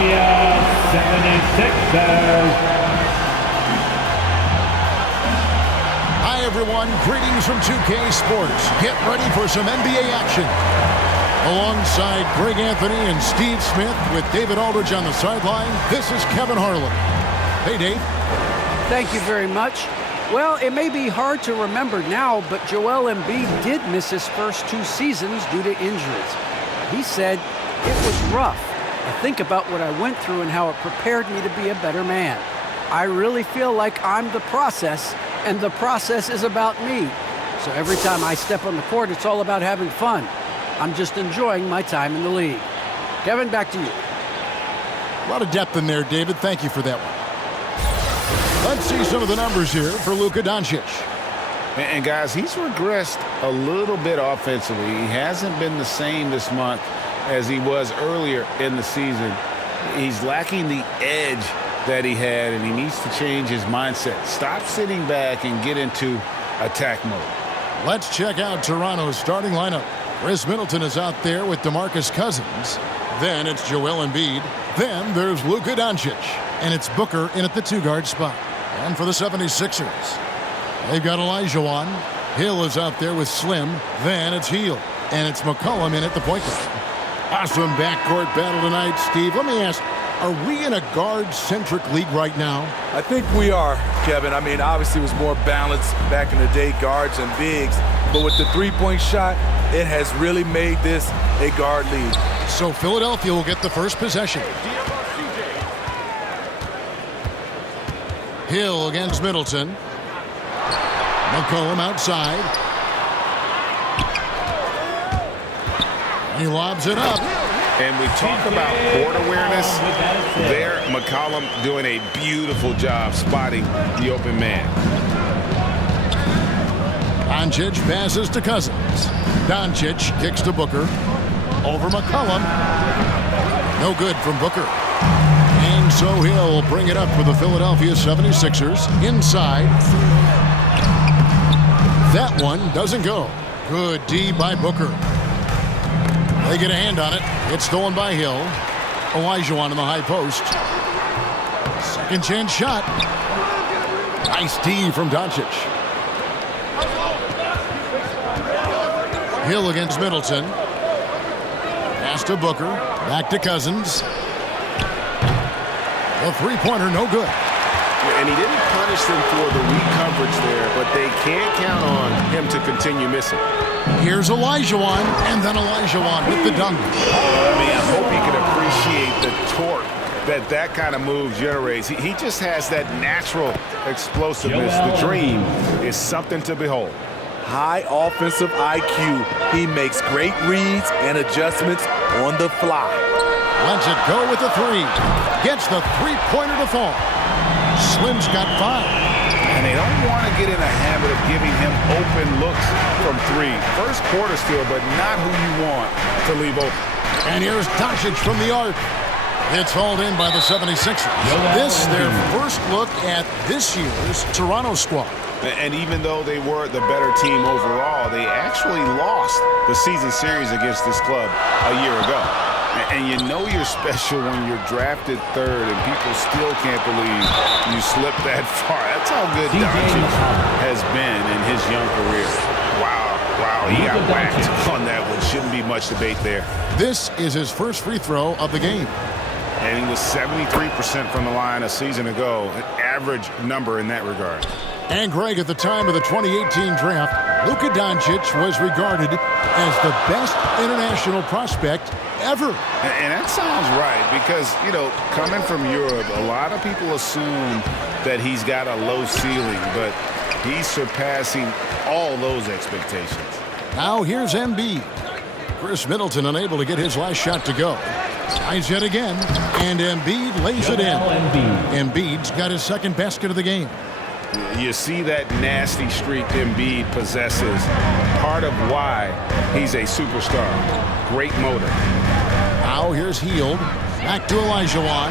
Philadelphia 76ers. Hi, everyone. Greetings from 2K Sports. Get ready for some NBA action. Alongside Greg Anthony and Steve Smith with David Aldridge on the sideline, this is Kevin Harlan. Hey, Dave. Thank you very much. Well, it may be hard to remember now, but Joel Embiid did miss his first 2 seasons due to injuries. He said, "It was rough. I think about what I went through and how it prepared me to be a better man. I really feel like I'm the process, and the process is about me. So every time I step on the court, it's all about having fun. I'm just enjoying my time in the league." Kevin, back to you. A lot of depth in there, David. Thank you for that one. Let's see some of the numbers here for Luka Doncic. And guys, he's regressed a little bit offensively. He hasn't been the same this month as he was earlier in the season. He's lacking the edge that he had, and he needs to change his mindset. Stop sitting back and get into attack mode. Let's check out Toronto's starting lineup. Chris Middleton is out there with DeMarcus Cousins. Then it's Joel Embiid. Then there's Luka Doncic. And it's Booker in at the 2-guard spot. And for the 76ers, they've got Olajuwon. Hill is out there with Slim. Then it's Hield. And it's McCollum in at the point guard. Awesome backcourt battle tonight, Steve. Let me ask, are we in a guard-centric league right now? I think we are, Kevin. I mean, obviously it was more balanced back in the day, guards and bigs. But with the three-point shot, it has really made this a guard league. So Philadelphia will get the first possession. Hill against Middleton. McCollum outside. He lobs it up. And we talk about court awareness. There, McCollum doing a beautiful job spotting the open man. Doncic passes to Cousins. Doncic kicks to Booker. Over McCollum. No good from Booker. And so he'll bring it up for the Philadelphia 76ers. Inside. That one doesn't go. Good D by Booker. They get a hand on it. It's stolen by Hill. Olajuwon in the high post. Second chance shot. Nice D from Doncic. Hill against Middleton. Pass to Booker. Back to Cousins. The three-pointer, no good. And he didn't punish them for the weak coverage there, but they can't count on him to continue missing. Here's Olajuwon, and then Olajuwon with the dunk. I mean, I hope you can appreciate the torque that kind of move generates. He just has that natural explosiveness. The dream is something to behold. High offensive IQ. He makes great reads and adjustments on the fly. Lets it go with the three. Gets the three-pointer to fall. Slim's got 5. And they don't want to get in a habit of giving him open looks from 3. First quarter steal, but not who you want to leave open. And here's Doncic from the arc. It's hauled in by the 76ers. This, their first look at this year's Toronto squad. And even though they were the better team overall, they actually lost the season series against this club a year ago. And you know you're special when you're drafted 3rd and people still can't believe you slipped that far. That's how good Doncic has been in his young career. Wow, he got whacked on that one. Shouldn't be much debate there. This is his first free throw of the game. And he was 73% from the line a season ago, an average number in that regard. And Greg, at the time of the 2018 draft, Luka Doncic was regarded as the best international prospect ever. And that sounds right because, you know, coming from Europe, a lot of people assume that he's got a low ceiling, but he's surpassing all those expectations. Now here's Embiid. Chris Middleton unable to get his last shot to go. Tries yet again, and Embiid lays it in. Embiid's got his second basket of the game. You see that nasty streak Embiid possesses. Part of why he's a superstar. Great motor. Now here's Hield. Back to Olajuwon.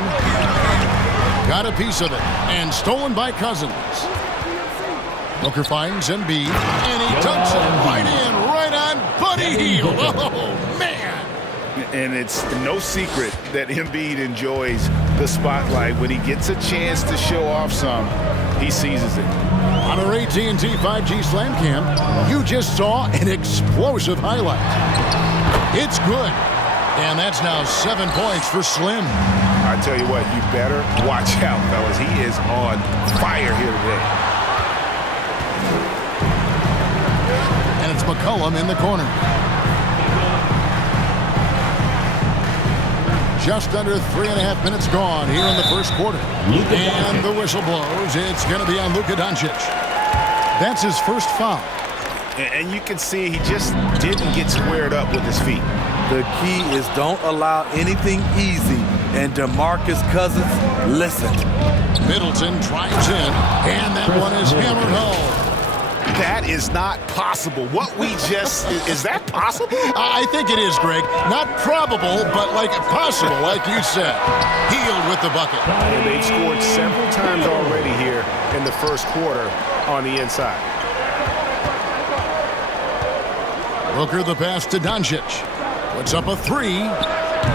Got a piece of it. And stolen by Cousins. Booker finds Embiid. And he dunks it right in, right on Buddy Hield. Oh, man. And it's no secret that Embiid enjoys the spotlight. When he gets a chance to show off some, he seizes it. On our AT&T 5G Slam Cam, you just saw an explosive highlight. It's good. And that's now 7 points for Slim. I tell you what, you better watch out, fellas. He is on fire here today. And it's McCollum in the corner. Just under 3.5 minutes gone here in the first quarter. And the whistle blows. It's going to be on Luka Doncic. That's his first foul. And you can see he just didn't get squared up with his feet. The key is don't allow anything easy. And DeMarcus Cousins listened. Middleton drives in, and that one is hammered home. That is not possible. What we just... is that possible? I think it is, Greg. Not probable, but like possible, like you said. Healed with the bucket. And they've scored several times already here in the first quarter on the inside. Booker the pass to Doncic. Puts up a three,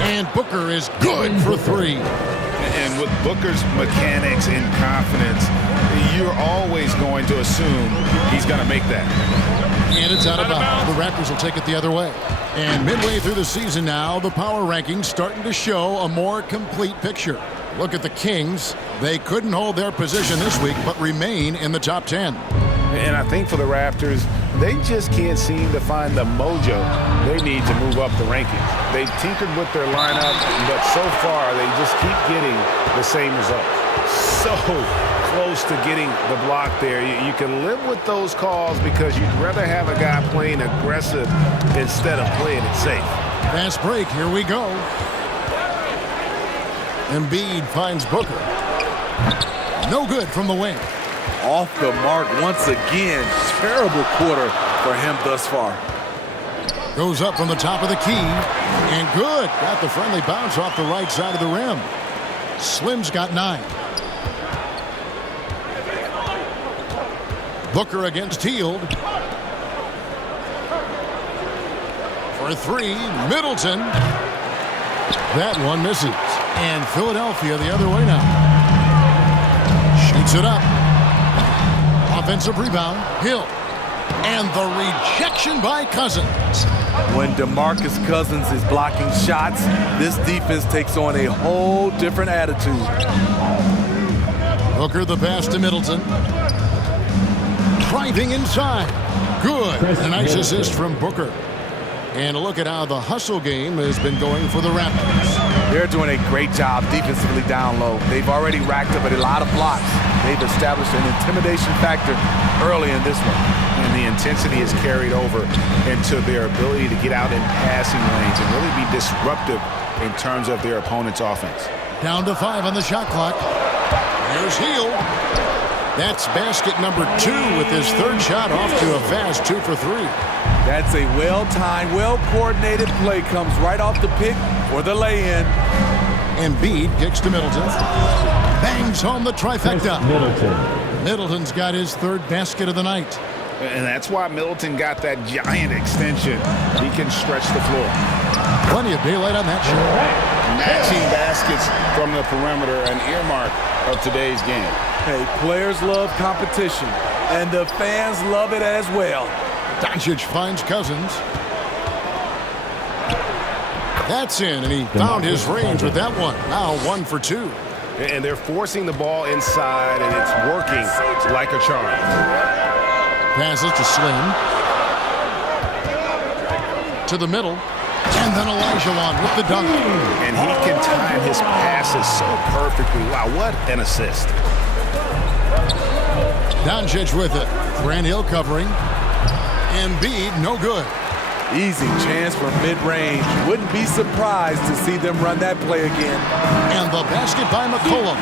and Booker is good for three. And with Booker's mechanics and confidence, you're always going to assume he's going to make that. And it's out of bounds. The Raptors will take it the other way. And midway through the season now, the power rankings starting to show a more complete picture. Look at the Kings. They couldn't hold their position this week, but remain in the top 10. And I think for the Raptors, they just can't seem to find the mojo they need to move up the rankings. They've tinkered with their lineup, but so far they just keep getting the same results. So close to getting the block there. You can live with those calls because you'd rather have a guy playing aggressive instead of playing it safe. Fast break, here we go. Embiid finds Booker. No good from the wing. Off the mark once again. Terrible quarter for him thus far. Goes up from the top of the key. And good. Got the friendly bounce off the right side of the rim. Slim's got 9. Booker against Hield. For 3, Middleton. That one misses. And Philadelphia the other way now. Shoots it up. Offensive rebound, Hill. And the rejection by Cousins. When DeMarcus Cousins is blocking shots, this defense takes on a whole different attitude. Booker the pass to Middleton. Driving inside. Good. A nice assist from Booker. And look at how the hustle game has been going for the Raptors. They're doing a great job defensively down low. They've already racked up a lot of blocks. They've established an intimidation factor early in this one. And the intensity is carried over into their ability to get out in passing lanes and really be disruptive in terms of their opponent's offense. Down to 5 on the shot clock. There's Hield. That's basket number 2 with his third shot off to a fast 2 for 3. That's a well-timed, well-coordinated play. Comes right off the pick for the lay-in. Embiid kicks to Middleton. Bangs home the trifecta. Middleton's got his third basket of the night. And that's why Middleton got that giant extension. He can stretch the floor. Plenty of daylight on that shot. Matching baskets from the perimeter, an earmark of today's game. Hey, players love competition, and the fans love it as well. Doncic finds Cousins. That's in, and he found his range with that one. Now 1 for 2. And they're forcing the ball inside, and it's working like a charm. Passes to Slim. To the middle. And then Olajuwon with the dunk. And he can time his passes so perfectly. Wow, what an assist. Doncic with it. Grant Hill covering. Embiid, no good. Easy chance for mid-range. Wouldn't be surprised to see them run that play again. And the basket by McCollum.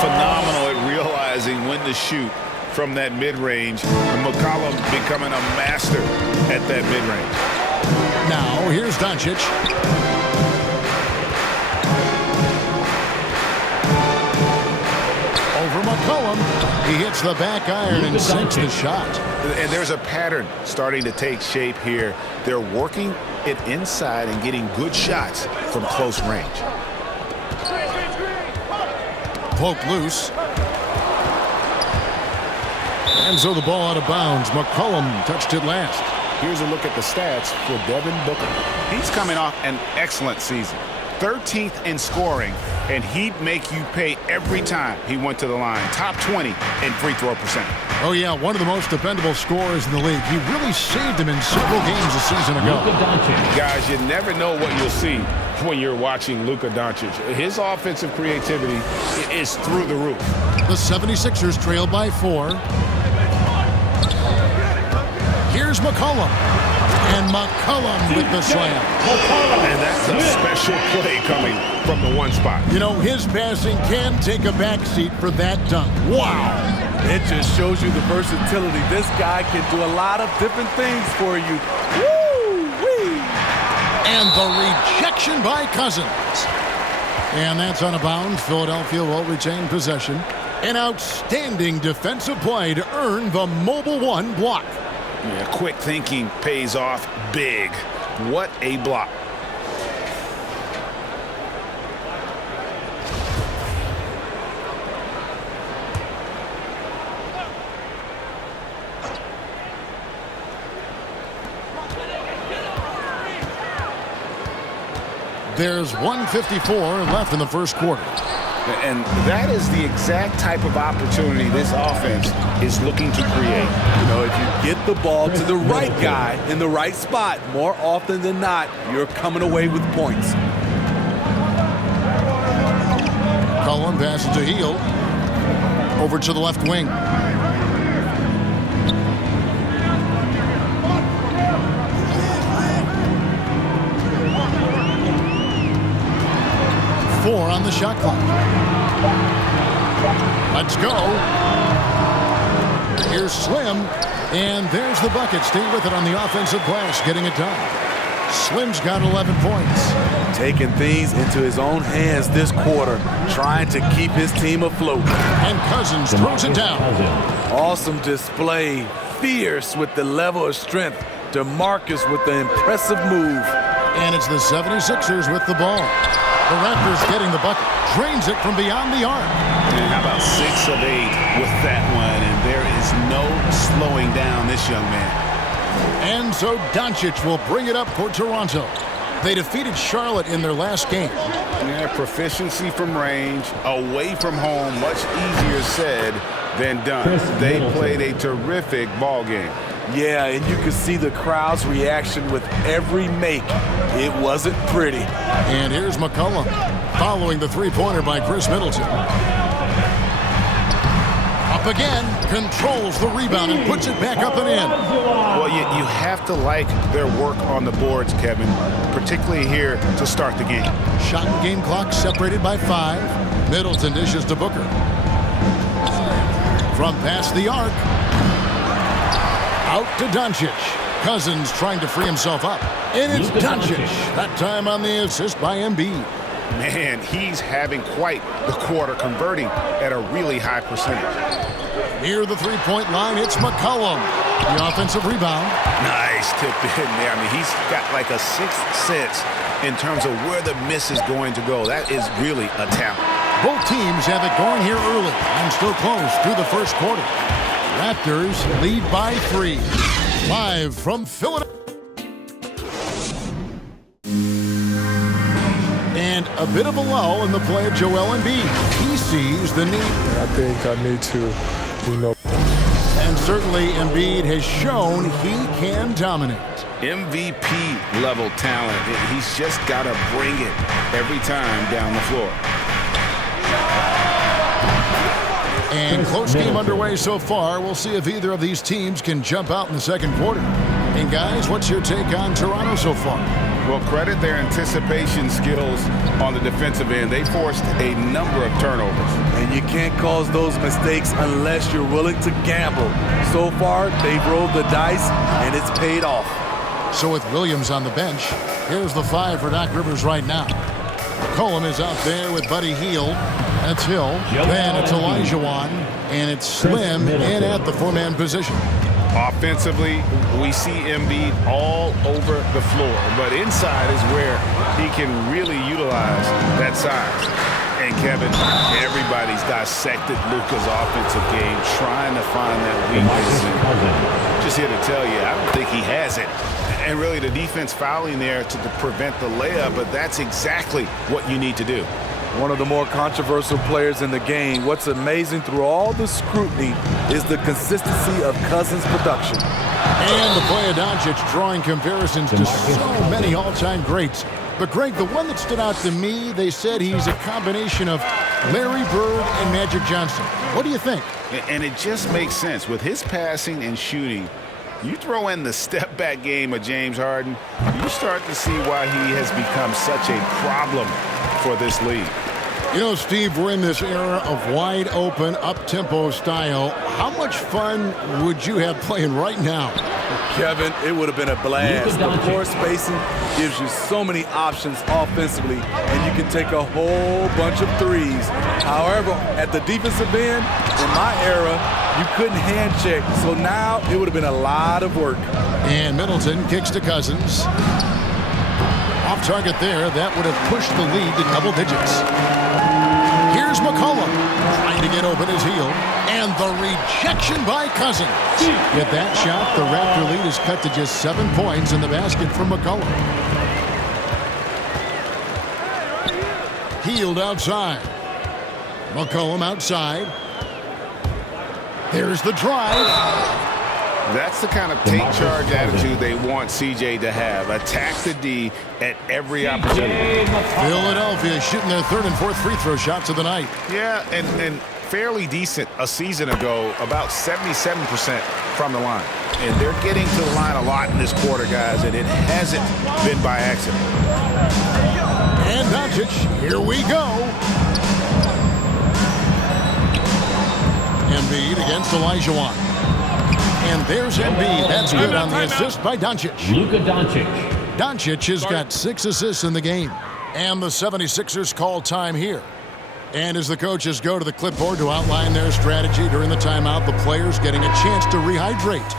Phenomenal at realizing when to shoot from that mid-range. McCollum becoming a master at that mid-range. Now, here's Doncic. Over McCollum. He hits the back iron and sinks the shot. And there's a pattern starting to take shape here. They're working it inside and getting good shots from close range. Poked loose. And so the ball out of bounds. McCollum touched it last. Here's a look at the stats for Devin Booker. He's coming off an excellent season. 13th in scoring, and he'd make you pay every time he went to the line. Top 20 in free throw percentage. Oh, yeah, one of the most dependable scorers in the league. He really saved him in several games a season ago. Guys, you never know what you'll see when you're watching Luka Doncic. His offensive creativity is through the roof. The 76ers trail by 4. Here's McCollum. And McCollum with the slam. And that's a special play coming from the one spot. You know, his passing can take a backseat for that dunk. Wow. It just shows you the versatility. This guy can do a lot of different things for you. Woo-wee. And the rejection by Cousins. And that's on a bound. Philadelphia will retain possession. An outstanding defensive play to earn the mobile one block. Yeah, quick thinking pays off big. What a block. There's 1:54 left in the first quarter. And that is the exact type of opportunity this offense is looking to create. You know, if you get the ball to the right guy in the right spot, more often than not, you're coming away with points. Cullen passes to Heel. Over to the left wing. Four on the shot clock. Let's go. Here's Slim. And there's the bucket. Stay with it on the offensive glass, getting it done. Slim's got 11 points. Taking things into his own hands this quarter, trying to keep his team afloat. And Cousins throws it down. Awesome display. Fierce with the level of strength. DeMarcus with the impressive move. And it's the 76ers with the ball. The Raptors getting the bucket. Drains it from beyond the arc. And how about 6 of 8 with that one? And there is no slowing down this young man. And so Doncic will bring it up for Toronto. They defeated Charlotte in their last game. Yeah, proficiency from range, away from home, much easier said than done. They played a terrific ball game. Yeah, and you could see the crowd's reaction with every make. It wasn't pretty. And here's McCollum following the three-pointer by Chris Middleton. Up again, controls the rebound and puts it back up and in. Well, you have to like their work on the boards, Kevin, particularly here to start the game. Shot and game clock separated by 5. Middleton dishes to Booker. From past the arc. Out to Doncic. Cousins trying to free himself up. And it's Doncic. That time on the assist by Embiid. Man, he's having quite the quarter, converting at a really high percentage. Near the three-point line, it's McCollum. The offensive rebound. Nice tip in there. I mean, he's got like a sixth sense in terms of where the miss is going to go. That is really a talent. Both teams have it going here early and still close through the first quarter. Raptors lead by 3. Live from Philadelphia. And a bit of a lull in the play of Joel Embiid. He sees the need. I think I need to, And certainly Embiid has shown he can dominate. MVP level talent. He's just got to bring it every time down the floor. And close game underway so far. We'll see if either of these teams can jump out in the second quarter. And guys, what's your take on Toronto so far? Well, credit their anticipation skills on the defensive end. They forced a number of turnovers. And you can't cause those mistakes unless you're willing to gamble. So far, they've rolled the dice, and it's paid off. So with Williams on the bench, here's the 5 for Doc Rivers right now. McCollum is out there with Buddy Hield. That's Hill. Then it's Elijah Wan. And it's Slim in at the 4-man position. Offensively, we see Embiid all over the floor, but inside is where he can really utilize that size. And Kevin, everybody's dissected Luka's offensive game, trying to find that weakness. And just here to tell you, I don't think he has it. And really, the defense fouling there to prevent the layup, but that's exactly what you need to do. One of the more controversial players in the game. What's amazing through all the scrutiny is the consistency of Cousins' production. And the play of Doncic drawing comparisons to so many all-time greats. But, Greg, the one that stood out to me, they said he's a combination of Larry Bird and Magic Johnson. What do you think? And it just makes sense. With his passing and shooting, you throw in the step-back game of James Harden, you start to see why he has become such a problem for this league. You know, Steve, we're in this era of wide-open, up-tempo style. How much fun would you have playing right now? Kevin, it would have been a blast. The floor spacing gives you so many options offensively, and you can take a whole bunch of threes. However, at the defensive end, in my era, you couldn't hand check. So now it would have been a lot of work. And Middleton kicks to Cousins. Off target there. That would have pushed the lead to double digits. Here's McCollum trying to get open his heel. And the rejection by Cousins. With that shot, the Raptor lead is cut to just 7 points in the basket from McCollum. Healed outside. McCollum outside. There's the drive. That's the kind of take-charge attitude they want CJ to have. Attack the D at every opportunity. Philadelphia shooting their third and fourth free throw shots of the night. Yeah, and fairly decent a season ago, about 77% from the line. And they're getting to the line a lot in this quarter, guys, and it hasn't been by accident. And Doncic, here we go. Embiid against Olajuwon. And there's Embiid. That's good on the assist by Doncic. Luka Doncic. Doncic has got 6 assists in the game. And the 76ers call time here. And as the coaches go to the clipboard to outline their strategy during the timeout, the players getting a chance to rehydrate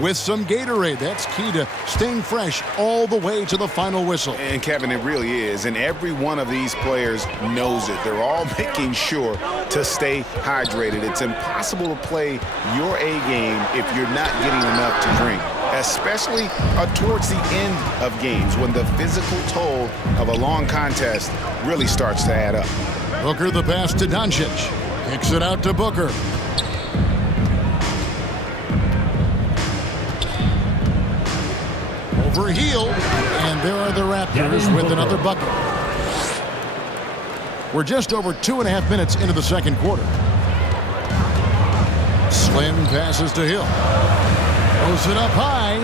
with some Gatorade. That's key to staying fresh all the way to the final whistle. And, Kevin, it really is. And every one of these players knows it. They're all making sure to stay hydrated. It's impossible to play your A game if you're not getting enough to drink, especially towards the end of games when the physical toll of a long contest really starts to add up. Booker the pass to Doncic. Kicks it out to Booker. Overhealed, and there are the Raptors with another bucket. We're just over 2.5 minutes into the second quarter. Slim passes to Hill. Throws it up high.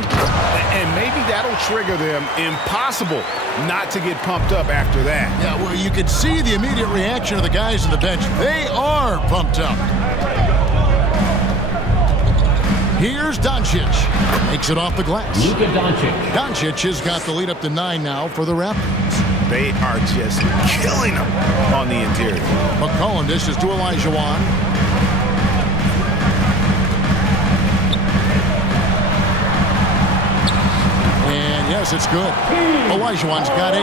And maybe that'll trigger them. Impossible not to get pumped up after that. Yeah, well, you could see the immediate reaction of the guys on the bench. They are pumped up. Here's Doncic. Makes it off the glass. Luka Doncic. Doncic has got the lead up to 9 now for the Raptors. They are just killing them on the interior. McCollum dishes to Olajuwon. And yes, it's good. Olajuwon's got 8.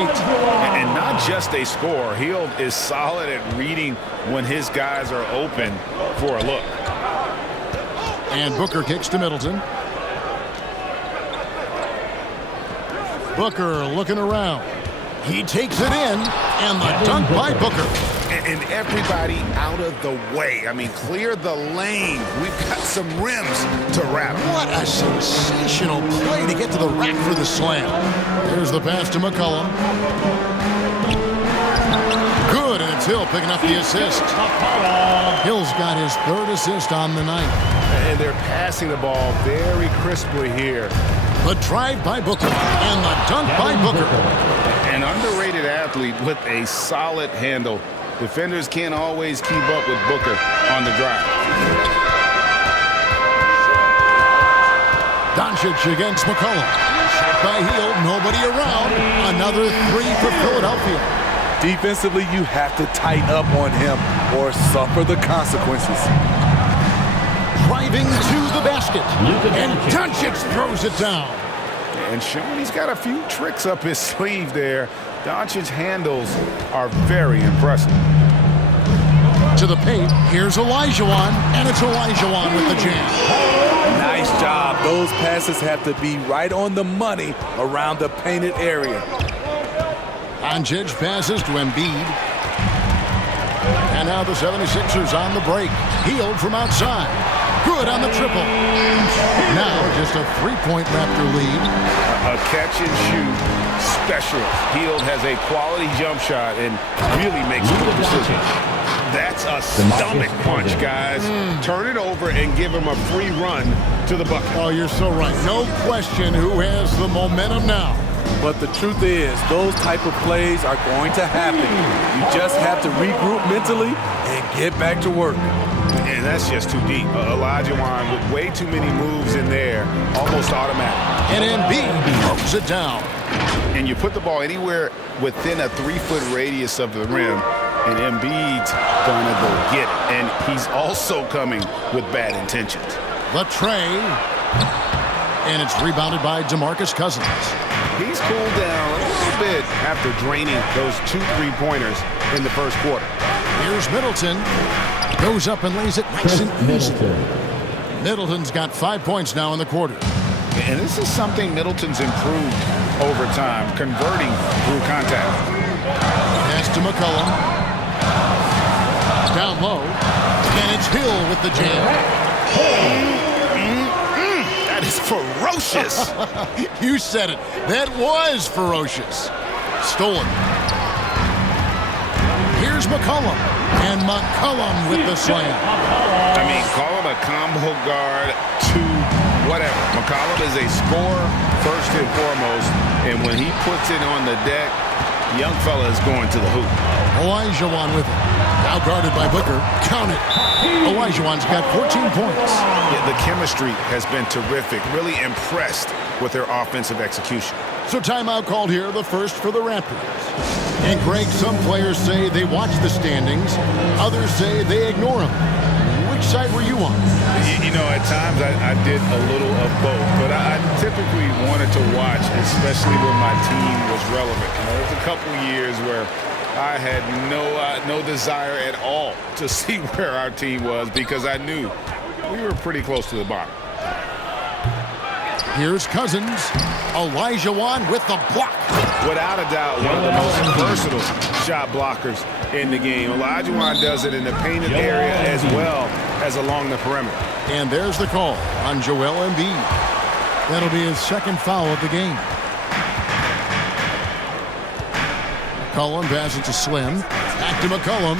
And not just a score. Hield is solid at reading when his guys are open for a look. And Booker kicks to Middleton. Booker looking around. He takes it in, and the dunk by Booker. And everybody out of the way. I mean, clear the lane. We've got some rims to wrap. What a sensational play to get to the rack for the slam. There's the pass to McCollum. Good, and it's Hill picking up the assist. Hill's got his 3rd assist on the night. And they're passing the ball very crisply here. The drive by Booker and the dunk by Booker. An underrated athlete with a solid handle. Defenders can't always keep up with Booker on the drive. Doncic against McCollum. Shot by Hill, nobody around. Another 3 for Philadelphia. Defensively, you have to tighten up on him or suffer the consequences. driving to the basket. And Doncic throws it down. And Sean, he's got a few tricks up his sleeve there. Doncic's handles are very impressive. To the paint, here's Olajuwon, and it's Olajuwon with the jam. Nice job. Those passes have to be right on the money around the painted area. Doncic passes to Embiid. And now the 76ers on the break. Hield from outside. Good on the triple. Now just a three-point Raptor lead. A catch-and-shoot specialist. Hield has a quality jump shot and really makes good decisions. That's a stomach punch, guys. Turn it over and give him a free run to the bucket. Oh, you're so right. No question who has the momentum now. But the truth is, those type of plays are going to happen. You just have to regroup mentally and get back to work. And that's just too deep. Olajuwon with way too many moves in there, almost automatic. And Embiid throws it down. And you put the ball anywhere within a 3-foot radius of the rim, and Embiid's gonna go get it. And he's also coming with bad intentions. The tray. And it's rebounded by DeMarcus Cousins. He's cooled down a little bit after draining those 2 3-pointers in the first quarter. Here's Middleton. Goes up and lays it nice and easy. Middleton's got 5 points now in the quarter. And this is something Middleton's improved over time, converting through contact. Pass to McCollum. Down low. And it's Hill with the jam. That is ferocious. You said it. That was ferocious. Stolen. Here's McCollum. And McCollum with the slam. I mean, call him a combo guard to whatever. McCollum is a scorer first and foremost, and when he puts it on the deck, young fella is going to the hoop. Olajuwon with it. Now guarded by Booker. Count it. Olajuwon's got 14 points. Yeah, the chemistry has been terrific. Really impressed with their offensive execution. So timeout called here, the first for the Raptors. And Greg, some players say they watch the standings. Others say they ignore them. Which side were you on? You know, at times I did a little of both, but I typically wanted to watch, especially when my team was relevant. There was a couple years where I had no desire at all to see where our team was because I knew we were pretty close to the bottom. Here's Cousins. Olajuwon with the block. Without a doubt, one of the most versatile shot blockers in the game. Olajuwon does it in the painted area as well as along the perimeter. And there's the call on Joel Embiid. That'll be his second foul of the game. McCollum passes to Slim. Back to McCollum.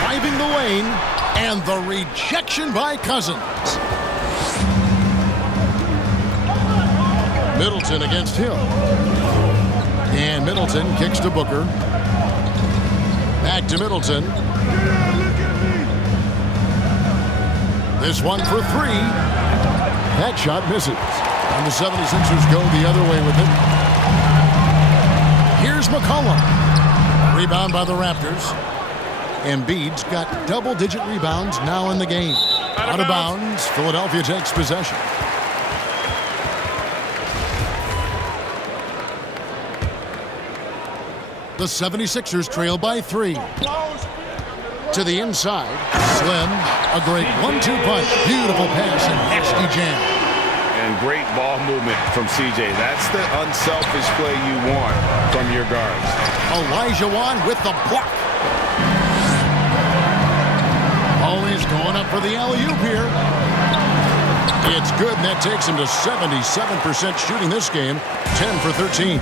Driving the lane. And the rejection by Cousins. Middleton against Hill. And Middleton kicks to Booker. Back to Middleton. This one for 3. That shot misses. And the 76ers go the other way with it. Here's McCollum. Rebound by the Raptors. Embiid's got double-digit rebounds now in the game. Out of bounds. Philadelphia takes possession. The 76ers trail by 3. To the inside. Slim. A great 1-2 punch. Beautiful pass and nasty jam. And great ball movement from CJ. That's the unselfish play you want from your guards. Olajuwon with the block. Always going up for the alley-oop here. It's good, and that takes him to 77% shooting this game, 10 for 13.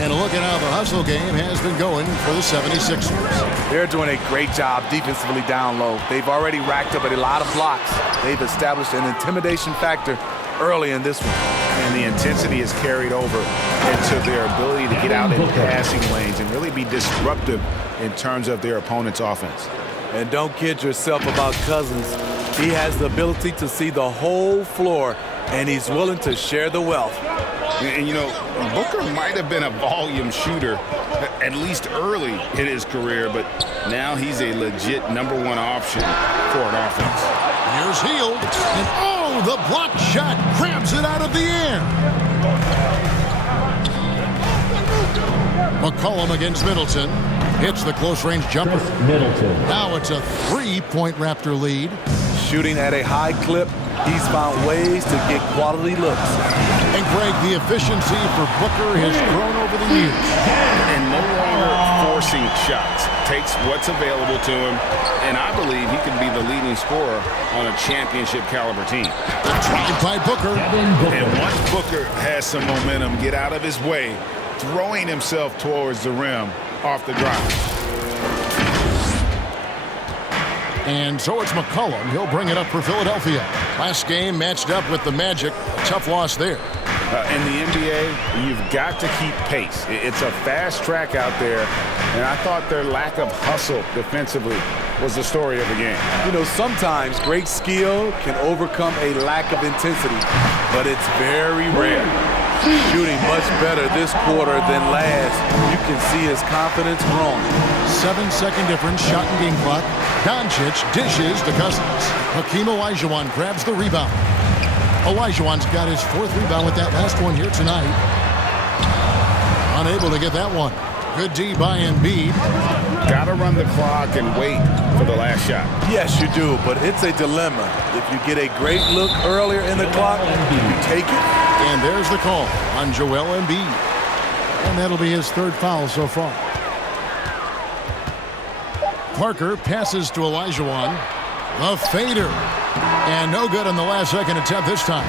And look at how the hustle game has been going for the 76ers. They're doing a great job defensively down low. They've already racked up a lot of blocks. They've established an intimidation factor early in this one. And the intensity is carried over into their ability to get out in passing lanes and really be disruptive in terms of their opponent's offense. And don't kid yourself about Cousins. He has the ability to see the whole floor and he's willing to share the wealth. And, you know, Booker might have been a volume shooter, at least early in his career, but now he's a legit #1 option for an offense. Here's Hield, and oh, the block shot grabs it out of the air. McCollum against Middleton. Hits the close-range jumper. Middleton. Now it's a 3-point Raptor lead. Shooting at a high clip, he's found ways to get quality looks. And Greg, the efficiency for Booker has grown over the years. And no longer forcing shots. Takes what's available to him, and I believe he can be the leading scorer on a championship-caliber team. Tried by Booker. And once Booker has some momentum, get out of his way, throwing himself towards the rim off the drive. And so it's McCollum. He'll bring it up for Philadelphia. Last game matched up with the Magic. Tough loss there. In the NBA, you've got to keep pace. It's a fast track out there, and I thought their lack of hustle defensively was the story of the game. You know, sometimes great skill can overcome a lack of intensity, but it's very rare. Shooting much better this quarter than last. You can see his confidence growing. 7-second difference, shot and game clock. Doncic dishes to Cousins. Hakeem Olajuwon grabs the rebound. Olajuwon's got his 4th rebound with that last one here tonight. Unable to get that one. Good D by Embiid. Got to run the clock and wait for the last shot. Yes, you do, but it's a dilemma. If you get a great look earlier in the clock, you take it. And there's the call on Joel Embiid. And that'll be his 3rd foul so far. Parker passes to Olajuwon. The fader. And no good on the last-second attempt this time.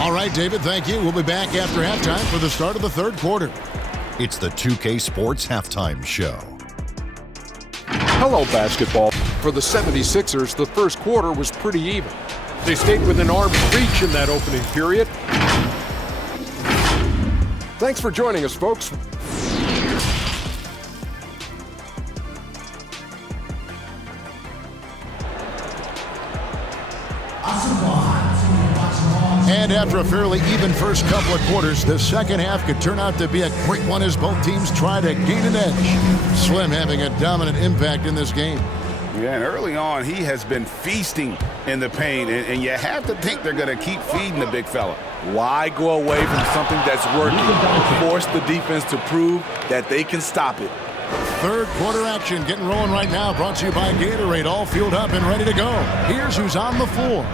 All right, David, thank you. We'll be back after halftime for the start of the 3rd quarter. It's the 2K Sports Halftime Show. Hello, basketball. For the 76ers, the first quarter was pretty even. They stayed within arm's reach in that opening period. Thanks for joining us, folks. And after a fairly even first couple of quarters, the second half could turn out to be a great one as both teams try to gain an edge. Slim having a dominant impact in this game. Yeah, and early on, he has been feasting in the paint, and you have to think they're going to keep feeding the big fella. Why go away from something that's working? Force the defense to prove that they can stop it. 3rd quarter action getting rolling right now, brought to you by Gatorade, all fueled up and ready to go. Here's who's on the floor.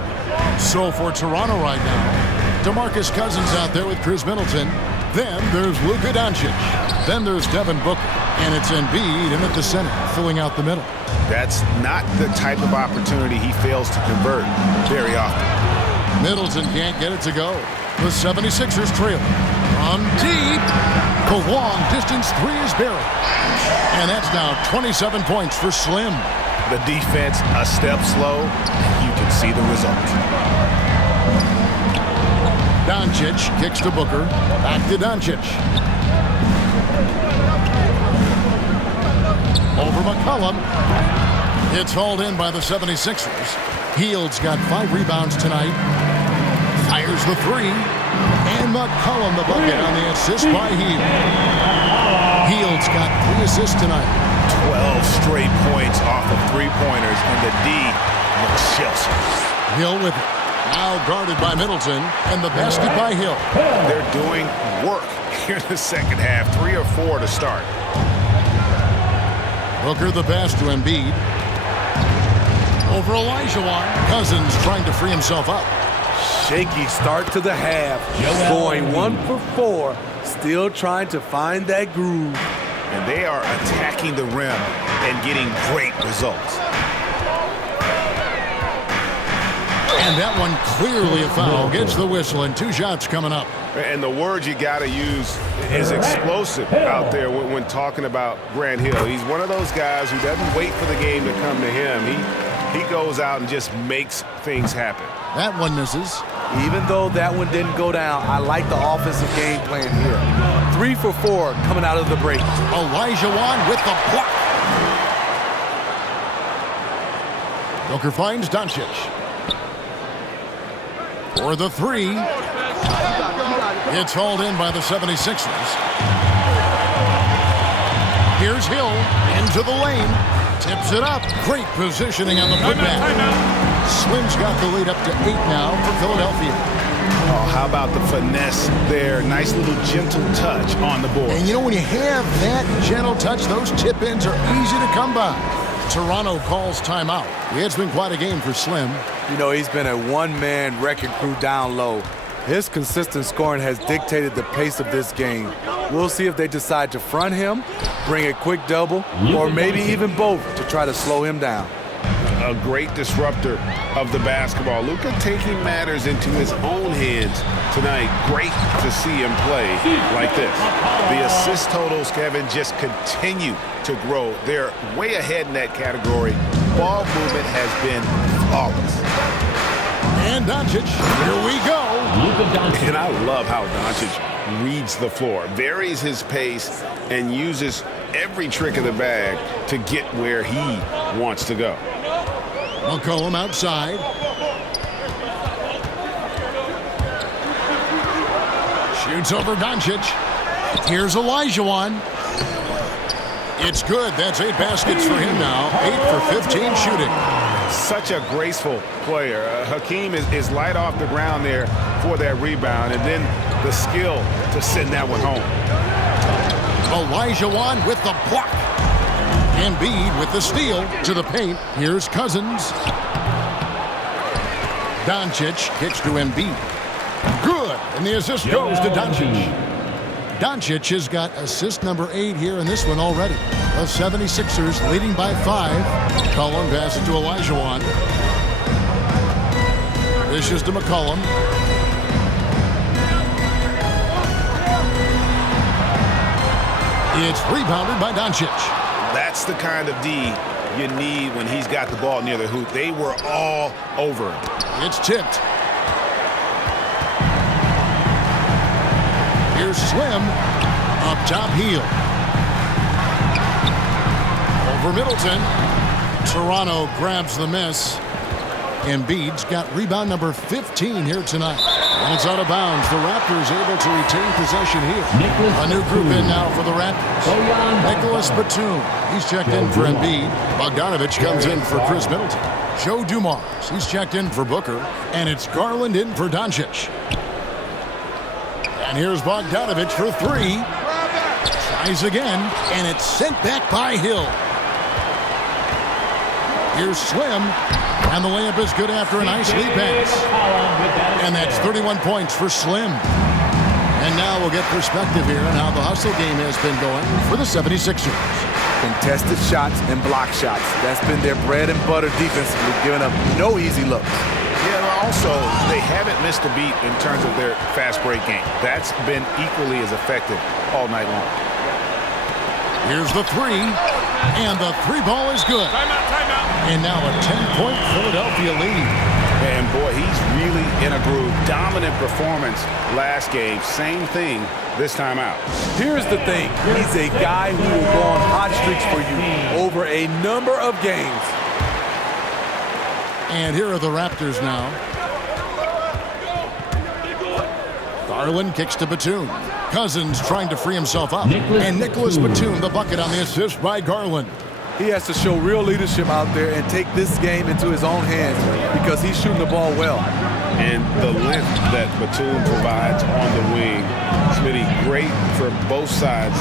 So for Toronto right now, DeMarcus Cousins out there with Chris Middleton. Then there's Luka Doncic. Then there's Devin Booker. And it's Embiid in at the center, filling out the middle. That's not the type of opportunity he fails to convert very often. Middleton can't get it to go. The 76ers trail. From deep. The long distance 3 is buried. And that's now 27 points for Slim. The defense a step slow, you can see the result. Doncic kicks to Booker. Back to Doncic. Over McCollum. It's hauled in by the 76ers. Hield's got 5 rebounds tonight. Fires the 3. And McCollum the bucket on the assist by Hield. Hield's got 3 assists tonight. 12 straight points off of 3-pointers, and the D looks Chelsea. Hill with it. Now guarded by Middleton, and the basket by Hill. They're doing work here in the second half. 3 or 4 to start. Booker the pass to Embiid. Over Olajuwon. Cousins trying to free himself up. Shaky start to the half. Going 1 for 4. Still trying to find that groove. And they are attacking the rim and getting great results. And that one clearly a foul. Gets the whistle, and 2 shots coming up. And the word you got to use is explosive out there when talking about Grant Hill. He's one of those guys who doesn't wait for the game to come to him. He goes out and just makes things happen. That one misses. Even though that one didn't go down, I like the offensive game plan here. 3 for 4 coming out of the break. Olajuwon with the block. Booker finds Doncic. For the three. It's hauled in by the 76ers. Here's Hill into the lane. Tips it up. Great positioning on the putback. Slim's got the lead up to 8 now for Philadelphia. Oh, how about the finesse there? Nice little gentle touch on the board. And you know, when you have that gentle touch, those tip-ins are easy to come by. Toronto calls timeout. It's been quite a game for Slim. You know, he's been a one-man wrecking crew down low. His consistent scoring has dictated the pace of this game. We'll see if they decide to front him, bring a quick double, or maybe even both to try to slow him down. A great disruptor of the basketball. Luka taking matters into his own hands tonight. Great to see him play like this. The assist totals, Kevin, just continue to grow. They're way ahead in that category. Ball movement has been flawless. And Doncic, here we go. And I love how Doncic reads the floor, varies his pace, and uses every trick of the bag to get where he wants to go. McCollum outside. Shoots over Doncic. Here's Olajuwon. It's good. That's 8 baskets for him now. 8 for 15 shooting. Such a graceful player. Hakeem is light off the ground there for that rebound, and then the skill to send that one home. Olajuwon with the block. Embiid with the steal to the paint. Here's Cousins. Doncic kicks to Embiid. Good. And the assist goes to Doncic. Doncic has got assist number 8 here in this one already. The 76ers leading by 5. Cullen passes to Olajuwon. Dishes to McCollum. It's rebounded by Doncic. That's the kind of D you need when he's got the ball near the hoop. They were all over him. It's tipped. Here's Slim. Up top heel. Over Middleton. Toronto grabs the miss. Embiid's got rebound number 15 here tonight. And it's out of bounds. The Raptors able to retain possession here. A new group in now for the Raptors. Nicholas Batum. He's checked in for Embiid. Bogdanovich comes in for Chris Middleton. Joe Dumars. He's checked in for Booker. And it's Garland in for Doncic. And here's Bogdanovich for 3. Tries again. And it's sent back by Hill. Here's Slim. And the layup is good after a nice lead pass. And that's 31 points for Slim. And now we'll get perspective here on how the hustle game has been going for the 76ers. Contested shots and block shots. That's been their bread and butter defensively, giving up no easy looks. Yeah, but also, they haven't missed a beat in terms of their fast break game. That's been equally as effective all night long. Here's the 3. And the 3 ball is good. Timeout. And now a 10-point Philadelphia lead. And boy, he's really in a groove. Dominant performance last game. Same thing this time out. Here's the thing. He's a guy who will go on hot streaks for you over a number of games. And here are the Raptors now. Garland kicks to Batum. Cousins trying to free himself up. And Nicholas Batum, the bucket on the assist by Garland. He has to show real leadership out there and take this game into his own hands because he's shooting the ball well. And the length that Batum provides on the wing, Smitty, great for both sides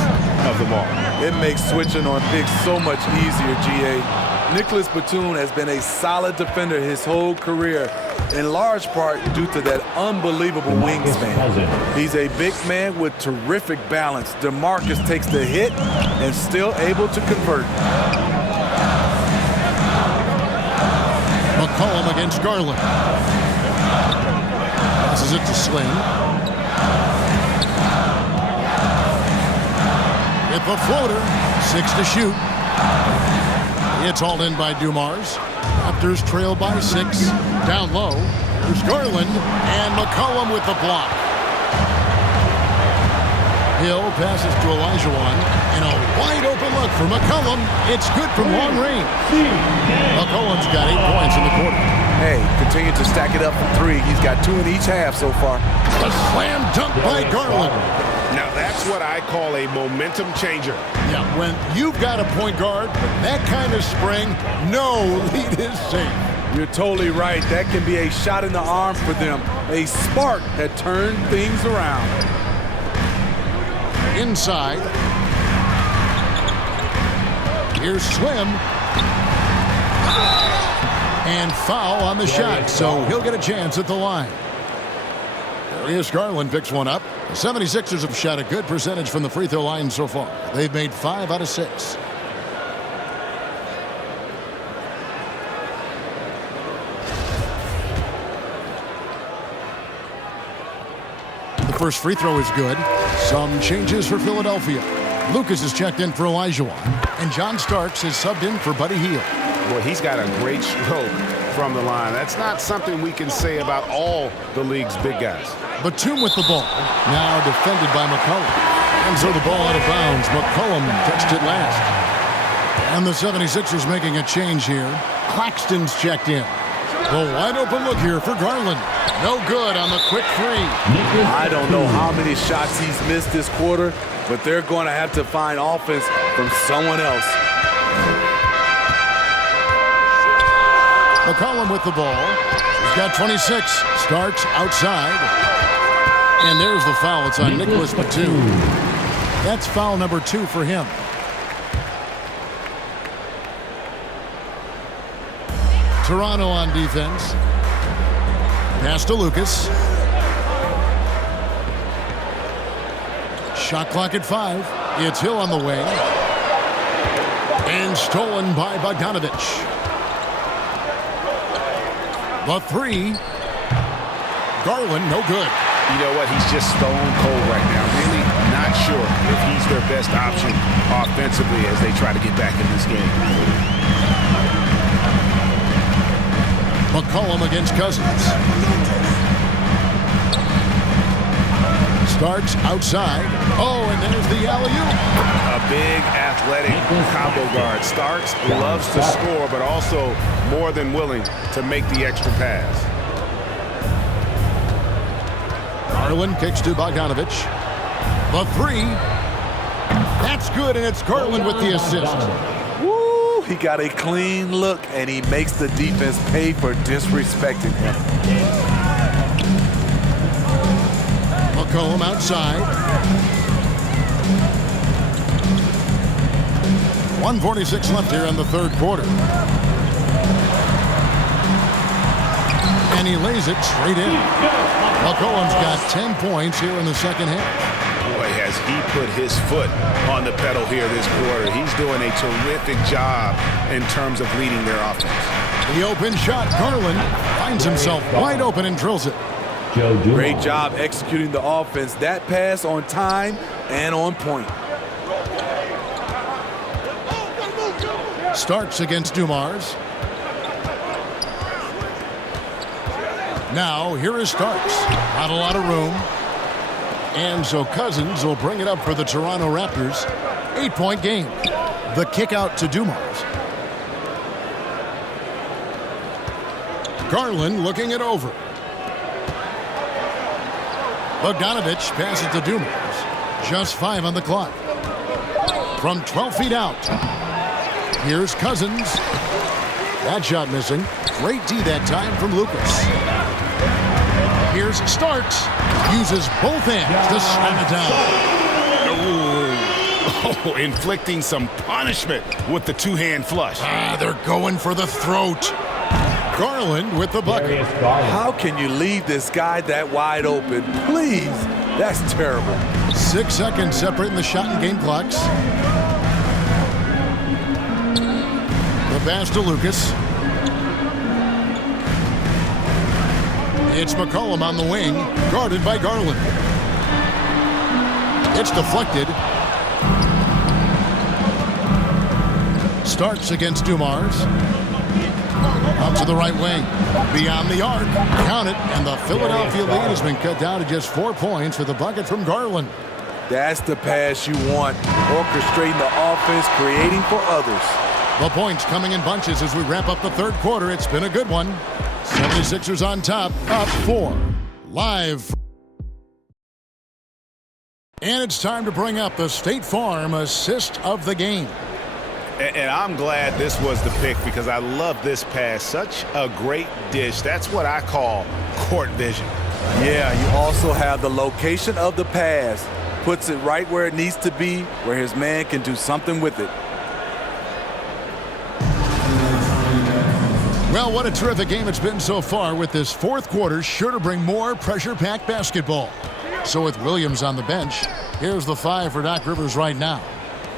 of the ball. It makes switching on picks so much easier, GA. Nicholas Batum has been a solid defender his whole career, in large part due to that unbelievable wingspan. He's a big man with terrific balance. DeMarcus takes the hit and still able to convert. McCollum against Garland. Passes it to Slim. With the floater, 6 to shoot. It's hauled in by Dumars. Raptors trail by 6. Down low. Here's Garland. And McCollum with the block. Hill passes to Olajuwon. And a wide open look for McCollum. It's good from long range. McCollum's got 8 points in the quarter. hey, continue to stack it up from three. He's got 2 in each half so far. A slam dunk by Garland. Now that's what I call a momentum changer. Yeah, when you've got a point guard with that kind of spring, no lead is safe. You're totally right. That can be a shot in the arm for them. A spark that turned things around. Inside. Here's Slim. And foul on the shot, so he'll get a chance at the line. Darius Garland picks one up. The 76ers have shot a good percentage from the free throw line so far. They've made 5 out of 6. The first free throw is good. Some changes for Philadelphia. Lucas is checked in for Olajuwon, and John Starks is subbed in for Buddy Hield. Well, he's got a great stroke from the line. That's not something we can say about all the league's big guys. Batum with the ball, now defended by McCollum. And so the ball out of bounds. McCollum touched it last. And the 76ers making a change here. Claxton's checked in. The wide open look here for Garland. No good on the quick three. I don't know how many shots he's missed this quarter, but they're going to have to find offense from someone else. McCollum with the ball. He's got 26. Starts outside. And there's the foul. It's on Nicholas Batum. That's foul number 2 for him. Toronto on defense. Pass to Lucas. Shot clock at 5. It's Hill on the way. And stolen by Bogdanovich. The 3. Garland, no good. You know what? He's just stone cold right now. Really not sure if he's their best option offensively as they try to get back in this game. McCollum against Cousins. Starts outside. Oh, and there's the alley-oop. A big athletic combo guard. Starks loves to score, but also more than willing to make the extra pass. Garland kicks to Bogdanovich. The 3. That's good, and it's Garland with the assist. Woo! He got a clean look, and he makes the defense pay for disrespecting him. McCollum outside. 1:46 left here in the third quarter. And he lays it straight in. McCollum's got 10 points here in the second half. Boy, has he put his foot on the pedal here this quarter. He's doing a terrific job in terms of leading their offense. The open shot, Garland finds himself wide open and drills it. Great job executing the offense. That pass on time and on point. Starks against Dumars. Now, here is Starks. Not a lot of room. And so Cousins will bring it up for the Toronto Raptors. 8-point game. The kick out to Dumars. Garland looking it over. Bogdanovich passes to Dumars. Just 5 on the clock. From 12 feet out. Here's Cousins. That shot missing. Great D that time from Lucas. Here's Starks. Uses both hands to slam it down. Oh, inflicting some punishment with the two-hand flush. They're going for the throat. Garland with the bucket. How can you leave this guy that wide open? Please. That's terrible. 6 seconds separating the shot and game clocks. The pass to Lucas. It's McCollum on the wing, guarded by Garland. It's deflected. Starks against Dumars. Up to the right wing. Beyond the arc. Count it. And the Philadelphia lead has been cut down to just 4 points with a bucket from Garland. That's the pass you want. Orchestrating the offense, creating for others. The points coming in bunches as we wrap up the third quarter. It's been a good one. 76ers on top, up 4. Live. And it's time to bring up the State Farm assist of the game. And I'm glad this was the pick because I love this pass. Such a great dish. That's what I call court vision. Yeah, you also have the location of the pass. Puts it right where it needs to be, where his man can do something with it. Well, what a terrific game it's been so far, with this fourth quarter sure to bring more pressure-packed basketball. So with Williams on the bench, here's the 5 for Doc Rivers right now.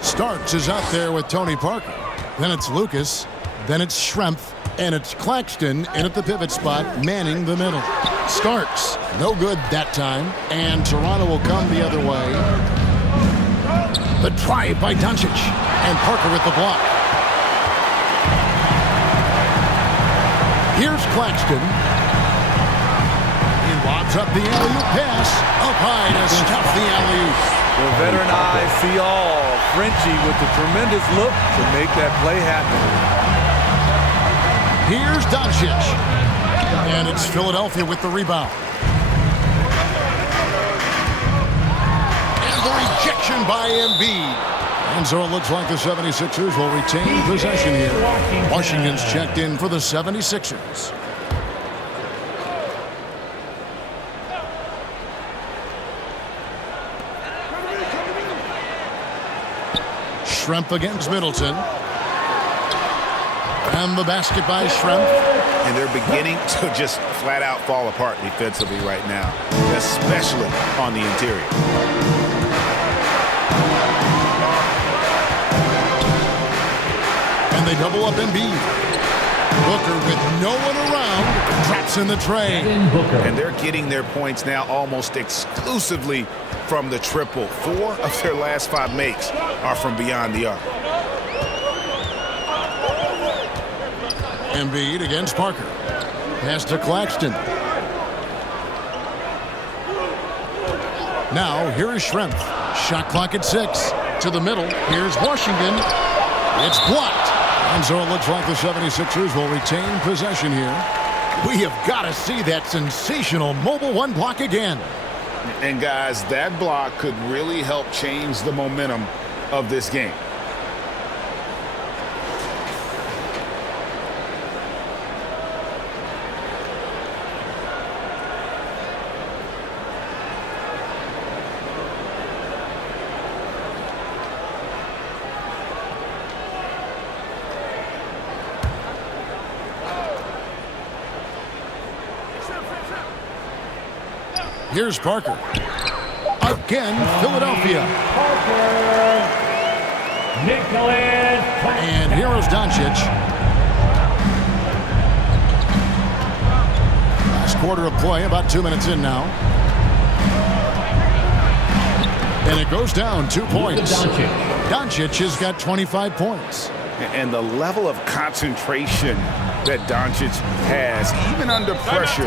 Starks is out there with Tony Parker. Then it's Lucas. Then it's Schrempf. And it's Claxton in at the pivot spot, manning the middle. Starks, no good that time. And Toronto will come the other way. The drive by Doncic. And Parker with the block. Here's Claxton. He lobs up the alley-oop pass. Up high to stuff the alley-oop. The veteran eyes see all. Frenchie with the tremendous look to make that play happen. Here's Doncic. And it's Philadelphia with the rebound. And the rejection by Embiid. And so it looks like the 76ers will retain possession here. Washington's checked in for the 76ers. Schrempf against Middleton. And the basket by Schrempf. And they're beginning to just flat out fall apart defensively right now, especially on the interior. And they double up Embiid. Booker with no one around, traps in the tray. And they're getting their points now almost exclusively from the triple. 4 of their last 5 makes are from beyond the arc. Embiid against Parker. Pass to Claxton. Now, here is Schrempf. Shot clock at 6. To the middle. Here's Washington. It's blocked. And so it looks like the 76ers will retain possession here. We have got to see that sensational mobile 1 block again. And guys, that block could really help change the momentum of this game. Here's Parker. Again, Philadelphia. And here is Doncic. Last quarter of play, about 2 minutes in now. And it goes down 2 points. Doncic has got 25 points. And the level of concentration that Doncic has, even under pressure,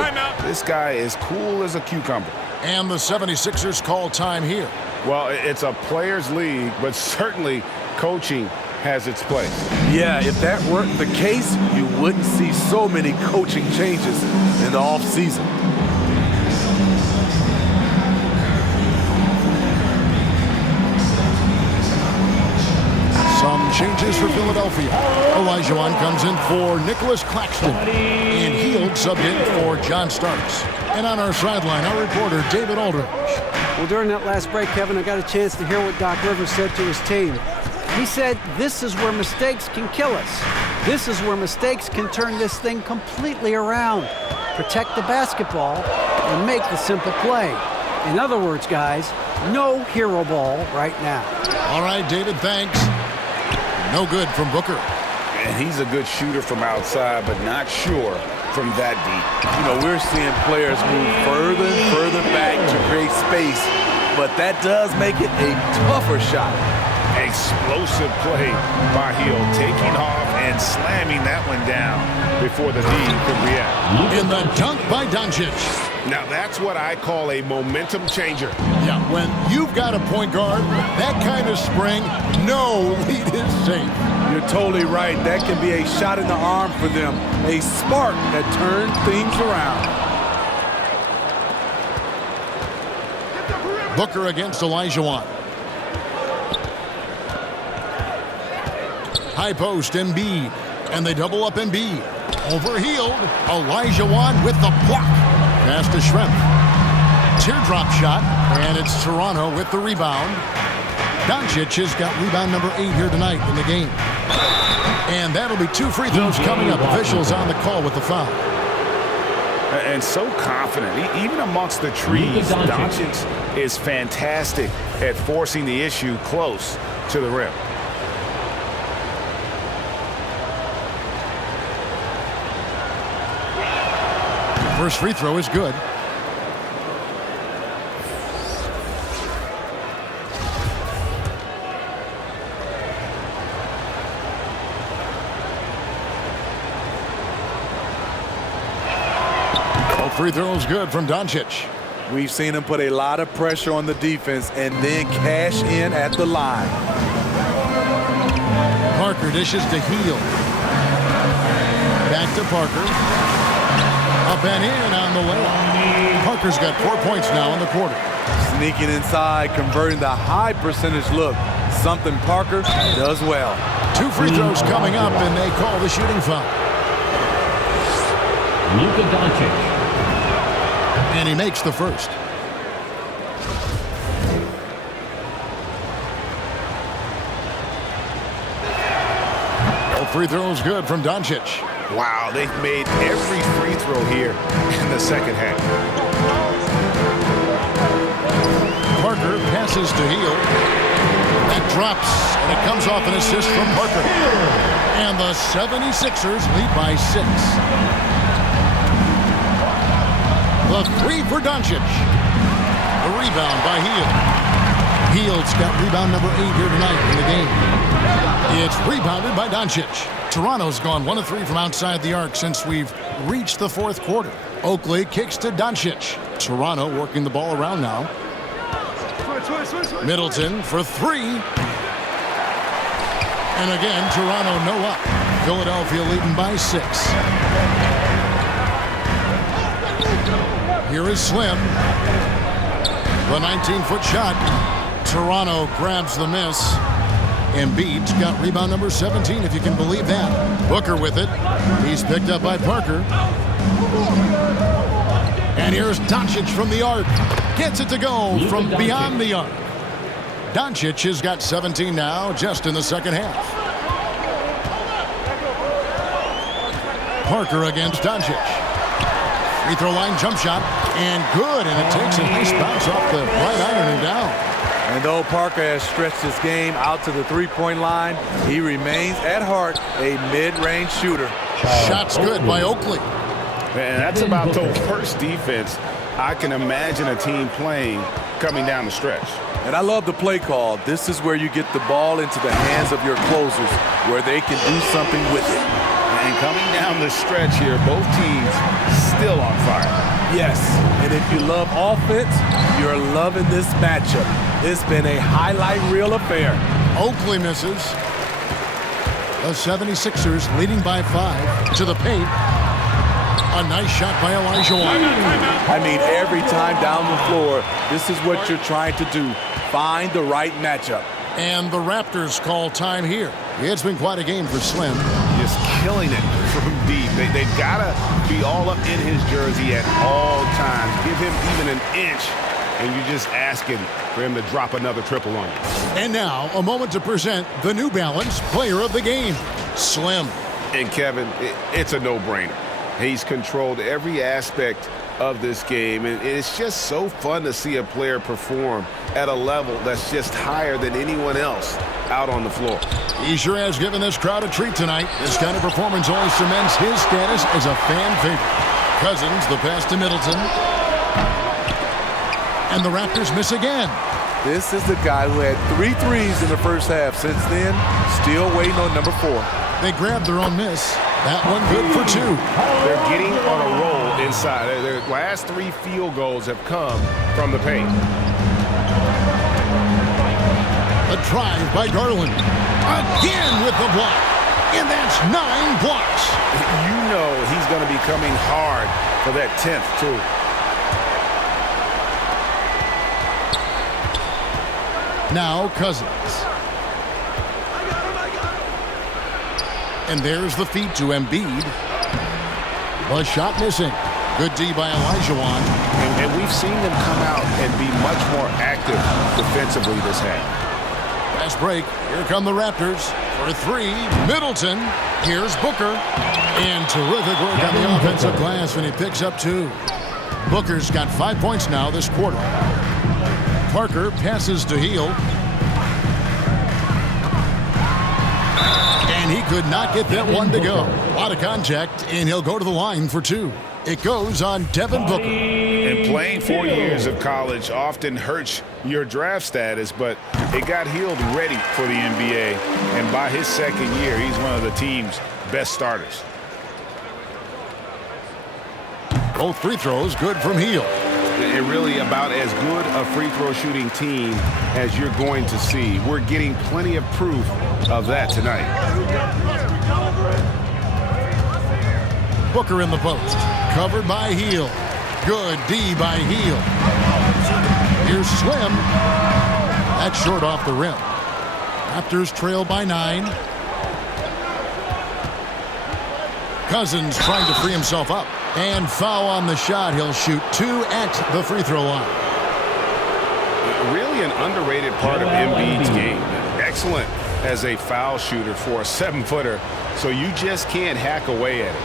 this guy is cool as a cucumber. And the 76ers call time here. Well, it's a players' league, but certainly coaching has its place. Yeah, if that weren't the case, you wouldn't see so many coaching changes in the offseason. Some changes for Philadelphia. Olajuwon comes in for Nicholas Claxton. And Hield subbed in for John Starks. And on our sideline, our reporter, David Aldridge. Well, during that last break, Kevin, I got a chance to hear what Doc Rivers said to his team. He said, this is where mistakes can kill us. This is where mistakes can turn this thing completely around. Protect the basketball and make the simple play. In other words, guys, no hero ball right now. All right, David, thanks. No good from Booker. And he's a good shooter from outside, but not sure from that deep. You know, we're seeing players move further and further back to create space, but that does make it a tougher shot. Explosive play by Hield, taking off and slamming that one down before the D could react. In the dunk by Doncic. Now that's what I call a momentum changer. Yeah, when you've got a point guard, that kind of spring, no lead is safe. You're totally right. That can be a shot in the arm for them. A spark that turns things around. Booker against Olajuwon. High post, Embiid. And they double up Embiid. Overhealed. Olajuwon with the block. Pass to Schrempf. Teardrop shot. And it's Toronto with the rebound. Doncic has got rebound number 8 here tonight in the game. And that'll be 2 free throws coming up. Officials on the call with the foul. And so confident. Even amongst the trees, Doncic is fantastic at forcing the issue close to the rim. First free throw is good. Both free throws good from Doncic. We've seen him put a lot of pressure on the defense and then cash in at the line. Parker dishes to Hield. Back to Parker. Up and in on the layup. Parker's got 4 points now in the quarter. Sneaking inside, converting the high percentage look. Something Parker does well. 2 free throws coming up, and they call the shooting foul. Luka Doncic. And he makes the first. All free throws good from Doncic. Wow, they've made every free throw here in the second half. Parker passes to Hield. That drops, and it comes off an assist from Parker. And the 76ers lead by 6. The 3 for Doncic. The rebound by Hield. Hield's got rebound number 8 here tonight in the game. It's rebounded by Doncic. Toronto's gone 1 of 3 from outside the arc since we've reached the 4th quarter. Oakley kicks to Doncic. Toronto working the ball around now. Middleton for 3. And again, Toronto no up. Philadelphia leading by 6. Here is Slim. The 19-foot shot. Toronto grabs the miss. Embiid's got rebound number 17, if you can believe that. Booker with it. He's picked up by Parker. And here's Doncic from the arc. Gets it to go from beyond the arc. Doncic has got 17 now, just in the second half. Parker against Doncic. Free throw line jump shot. And good, and it takes a nice bounce off the right iron and down. And though Parker has stretched his game out to the three-point line, he remains at heart a mid-range shooter. Shots good by Oakley. And that's about the worst defense I can imagine a team playing coming down the stretch. And I love the play call. This is where you get the ball into the hands of your closers, where they can do something with it. And coming down the stretch here, both teams still on fire. Yes, and if you love offense, you're loving this matchup. It's been a highlight reel affair. Oakley misses. The 76ers leading by 5 to the paint. A nice shot by Olajuwon. I mean, every time down the floor, this is what you're trying to do. Find the right matchup. And the Raptors call time here. It's been quite a game for Slim. Just killing it from deep. They've got to be all up in his jersey at all times. Give him even an inch, and you're just asking for him to drop another triple on you. And now, a moment to present the New Balance Player of the Game, Slim. And Kevin, it's a no-brainer. He's controlled every aspect of this game, and it's just so fun to see a player perform at a level that's just higher than anyone else out on the floor. He sure has given this crowd a treat tonight. This kind of performance only cements his status as a fan favorite. Cousins, the pass to Middleton. And the Raptors miss again. This is the guy who had 3 threes in the first half. Since then, still waiting on number 4. They grabbed their own miss. That one good for 2. They're getting on a roll inside. Their last 3 field goals have come from the paint. A drive by Garland. Again with the block. And that's 9 blocks. You know he's going to be coming hard for that 10th, too. Now Cousins. And there's the feed to Embiid. A shot missing. Good D by Olajuwon. And we've seen them come out and be much more active defensively this half. Fast break. Here come the Raptors. For 3, Middleton. Here's Booker. And terrific work on the offensive glass, and he picks up 2. Booker's got 5 points now this quarter. Parker passes to Hield. And he could not get that one to go. A lot of contact, and he'll go to the line for 2. It goes on Devin Booker. And playing 4 years of college often hurts your draft status, but it got Hield ready for the NBA. And by his second year, he's one of the team's best starters. Both free throws good from Hield. And really about as good a free throw shooting team as you're going to see. We're getting plenty of proof of that tonight. Booker in the post. Covered by Hield. Good D by Hield. Here's Slim. That's short off the rim. Raptors trail by 9. Cousins trying to free himself up. And foul on the shot. He'll shoot 2 at the free throw line. Really an underrated part of Embiid's game. Excellent as a foul shooter for a 7-footer, so you just can't hack away at it.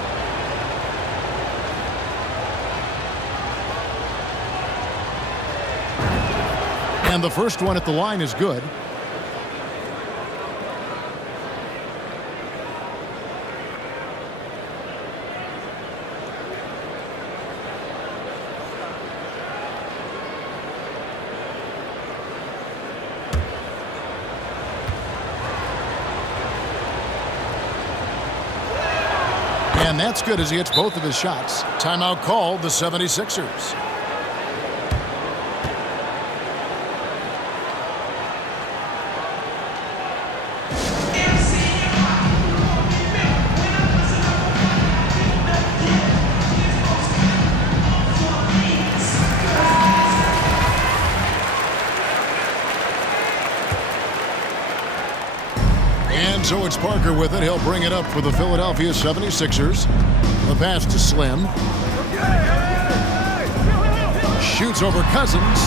And the first one at the line is good. And that's good as he hits both of his shots. Timeout called the 76ers. So it's Parker with it. He'll bring it up for the Philadelphia 76ers. The pass to Slim. Shoots over Cousins.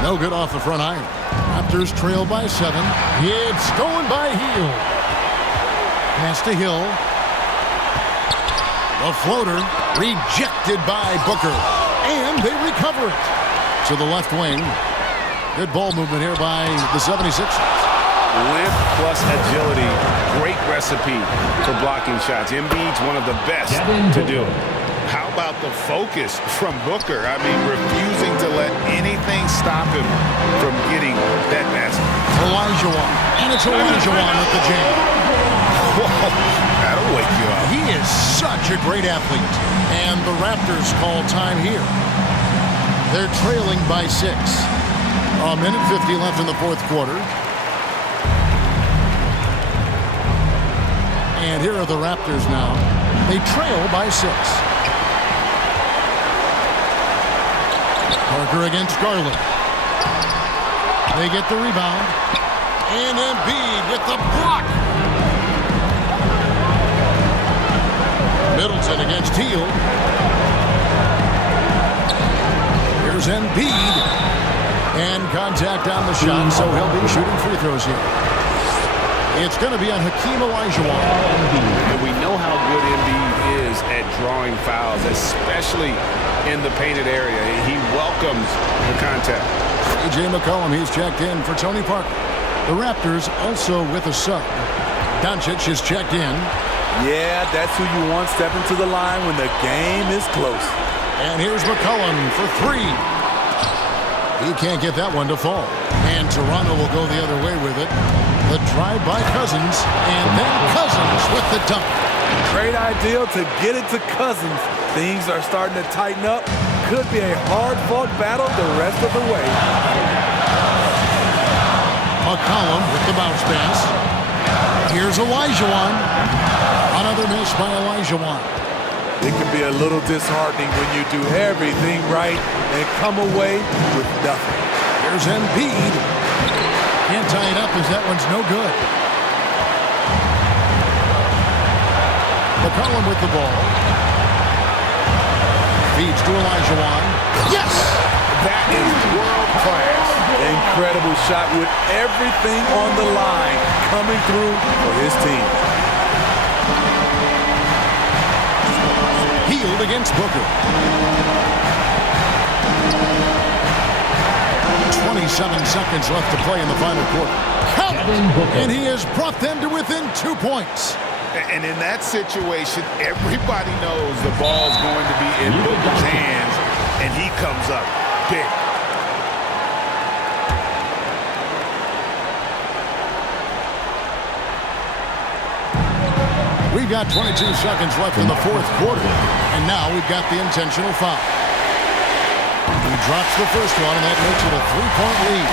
No good off the front iron. Raptors trail by 7. It's stolen by Hield. Pass to Hill. The floater rejected by Booker. And they recover it to the left wing. Good ball movement here by the 76ers. Length plus agility, great recipe for blocking shots. Embiid's one of the best to do it. How about the focus from Booker? I mean, refusing to let anything stop him from getting that basket. Olajuwon, and it's Olajuwon with the jam. Whoa, that'll wake you up. He is such a great athlete. And the Raptors call time here. They're trailing by 6. A minute 50 left in the fourth quarter. And here are the Raptors now. They trail by 6. Parker against Garland. They get the rebound. And Embiid with the block. Middleton against Hield. Here's Embiid. And contact on the shot, so he'll be shooting free throws here. It's going to be on Hakeem Olajuwon. And we know how good Embiid is at drawing fouls, especially in the painted area. He welcomes the contact. A.J. McCollum, he's checked in for Tony Parker. The Raptors also with a sub. Doncic is checked in. Yeah, that's who you want stepping to the line when the game is close. And here's McCollum for 3. He can't get that one to fall. And Toronto will go the other way with it. The drive by Cousins, and then Cousins with the dunk. Great idea to get it to Cousins. Things are starting to tighten up. Could be a hard-fought battle the rest of the way. McCollum with the bounce pass. Here's Elijah. Another miss by Elijah. It can be a little disheartening when you do everything right and come away with nothing. Here's Embiid. Can't tie it up as that one's no good. McCollum with the ball. Feeds to Elijah. Yes! That is world class. Incredible shot with everything on the line coming through for his team. Healed against Booker. 27 seconds left to play in the final quarter. Count it! And he has brought them to within 2 points. And in that situation, everybody knows the ball's going to be in Booker's hands, and he comes up big. We've got 22 seconds left in the fourth quarter, and now we've got the intentional foul. He drops the first one, and that makes it a 3-point lead.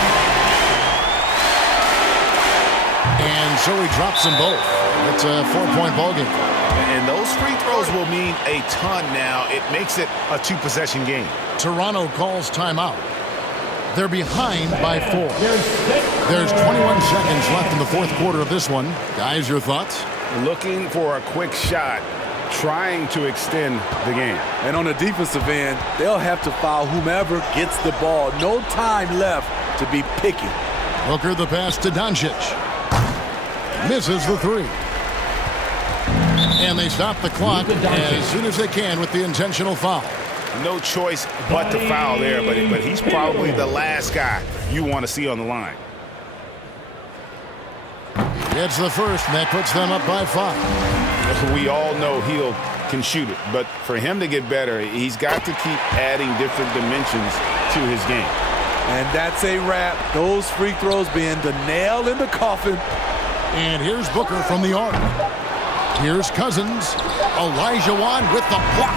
And so he drops them both. It's a 4-point ballgame. And those free throws will mean a ton now. It makes it a 2-possession game. Toronto calls timeout. They're behind by 4. There's 21 seconds left in the fourth quarter of this one. Guys, your thoughts? Looking for a quick shot, trying to extend the game. And on the defensive end, they'll have to foul whomever gets the ball. No time left to be picky. Booker the pass to Doncic. Misses the 3. And they stop the clock as soon as they can with the intentional foul. No choice but to foul there, but he's probably the last guy you want to see on the line. Gets the first, and that puts them up by 5. We all know Hill can shoot it, but for him to get better, he's got to keep adding different dimensions to his game. And that's a wrap. Those free throws being the nail in the coffin. And here's Booker from the arc. Here's Cousins. Elijah with the block.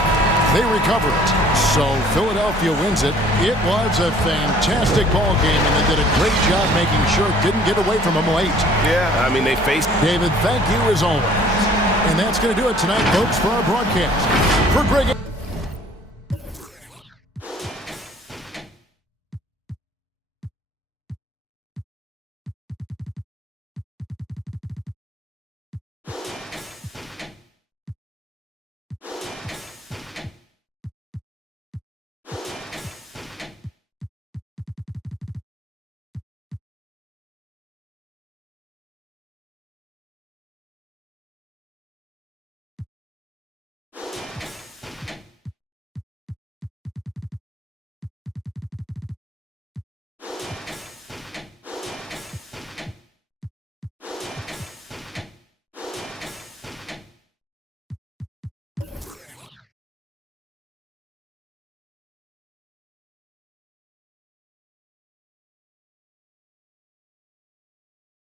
They recover it. So Philadelphia wins it. It was a fantastic ball game, and they did a great job making sure it didn't get away from them late. Yeah, I mean, they faced... David, thank you as always. And that's going to do it tonight, folks, for our broadcast. For Greg...